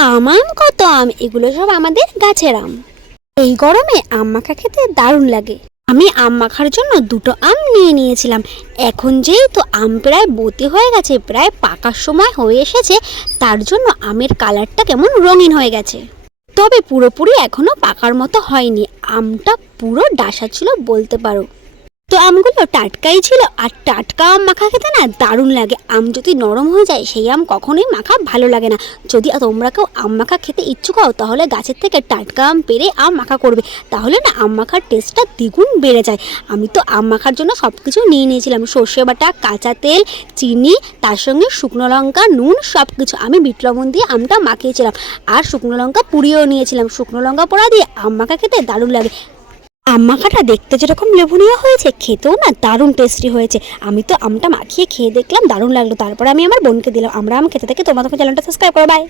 কত আম, এগুলো সব আমাদের গাছের আম। এই গরমে আম মাখা খেতে দারুণ লাগে। আমি আম মাখার জন্য দুটো আম নিয়ে নিয়েছিলাম। এখন যেহেতু আম প্রায় বতি হয়ে গেছে, প্রায় পাকার সময় হয়ে এসেছে, তার জন্য আমের কালারটা কেমন রঙিন হয়ে গেছে। তবে পুরোপুরি এখনো পাকার মতো হয়নি, আমটা পুরো ডাসা ছিল বলতে পারো। তো আমগুলো টাটকাই ছিল, আর টাটকা আম মাখা খেতে না দারুণ লাগে। আম যদি নরম হয়ে যায় সেই আম কখনোই মাখা ভালো লাগে না। যদি তোমরা কেউ আম মাখা খেতে ইচ্ছুক হও, তাহলে গাছের থেকে টাটকা আম পেড়ে আম মাখা করবে, তাহলে না আম মাখার টেস্টটা দ্বিগুণ বেড়ে যায়। আমি তো আম মাখার জন্য সব কিছু নিয়ে নিয়েছিলাম, সর্ষে বাটা, কাঁচা তেল, চিনি, তার সঙ্গে শুকনো লঙ্কা, নুন, সব কিছু। আমি বিট লবণ দিয়ে আমটা মাখিয়েছিলাম, আর শুকনো লঙ্কা পুড়িয়েও নিয়েছিলাম। শুকনো লঙ্কা পোড়া দিয়ে আম মাখা খেতে দারুণ লাগে। আম মাখাটা দেখতে যেরকম লোভনীয় হয়েছে, খেতেও না দারুণ টেস্টি হয়েছে। আমি তো আমটা মাখিয়ে খেয়ে দেখলাম, দারুণ লাগলো। তারপরে আমি আমার বোনকে দিলাম। আমরা আম খেতে থেকে তোমাদের চ্যানেলটা সাবস্ক্রাইব করো। বাই।